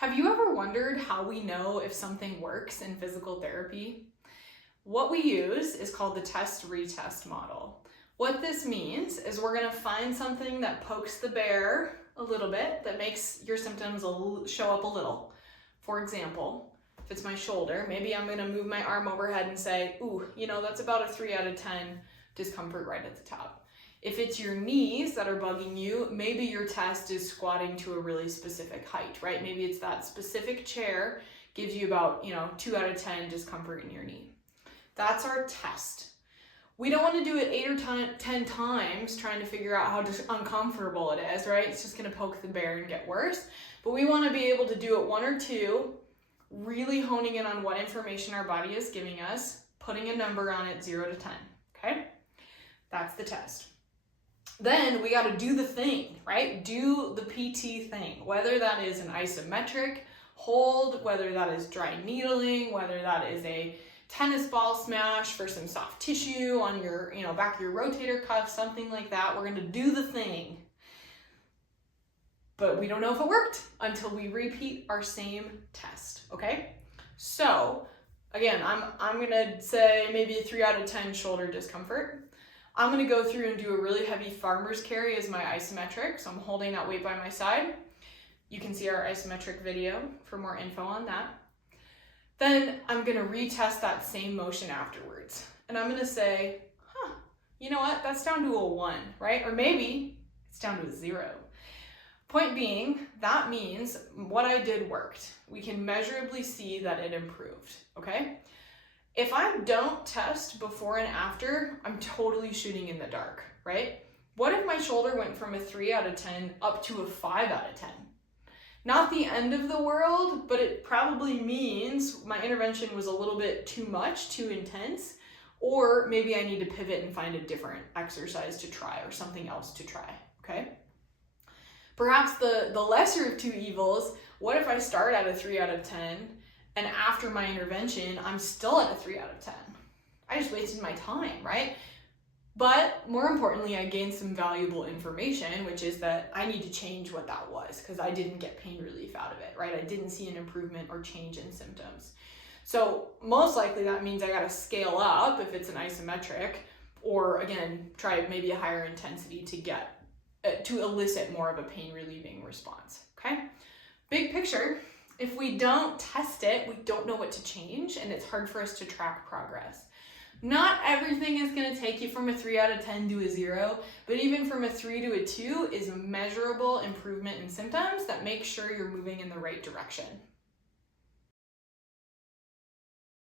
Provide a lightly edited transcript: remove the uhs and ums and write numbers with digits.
Have you ever wondered how we know if something works in physical therapy? What we use is called the test-retest model. What this means is we're going to find something that pokes the bear a little bit, that makes your symptoms show up a little. For example, if it's my shoulder, maybe I'm going to move my arm overhead and say, ooh, that's about a 3 out of 10 discomfort right at the top. If it's your knees that are bugging you, maybe your test is squatting to a really specific height, right? Maybe it's that specific chair gives you about, 2 out of 10 discomfort in your knee. That's our test. We don't want to do it 8 or 10 times trying to figure out how uncomfortable it is, right? It's just going to poke the bear and get worse. But we want to be able to do it 1 or 2, really honing in on what information our body is giving us, putting a number on it, 0 to 10, okay? That's the test. Then we got to do the thing, right? Do the PT thing, whether that is an isometric hold, whether that is dry needling, whether that is a tennis ball smash for some soft tissue on your, back of your rotator cuff, something like that. We're going to do the thing. But we don't know if it worked until we repeat our same test, okay? So again, I'm going to say maybe a 3 out of 10 shoulder discomfort. I'm going to go through and do a really heavy farmer's carry as my isometric. So I'm holding that weight by my side. You can see our isometric video for more info on that. Then I'm going to retest that same motion afterwards. And I'm going to say, you know what? That's down to a 1, right? Or maybe it's down to a 0. Point being, that means what I did worked. We can measurably see that it improved, okay? If I don't test before and after, I'm totally shooting in the dark, right? What if my shoulder went from a 3 out of 10 up to a 5 out of 10? Not the end of the world, but it probably means my intervention was a little bit too much, too intense, or maybe I need to pivot and find a different exercise to try or something else to try, okay? Perhaps the lesser of two evils, what if I start at a 3 out of 10 and after my intervention, I'm still at a 3 out of 10? I just wasted my time, right? But more importantly, I gained some valuable information, which is that I need to change what that was because I didn't get pain relief out of it, right? I didn't see an improvement or change in symptoms. So most likely that means I got to scale up if it's an isometric, or again, try maybe a higher intensity to elicit more of a pain relieving response, okay? Big picture, if we don't test it, we don't know what to change, and it's hard for us to track progress. Not everything is going to take you from a 3 out of 10 to a 0, but even from a 3 to a 2 is a measurable improvement in symptoms that makes sure you're moving in the right direction.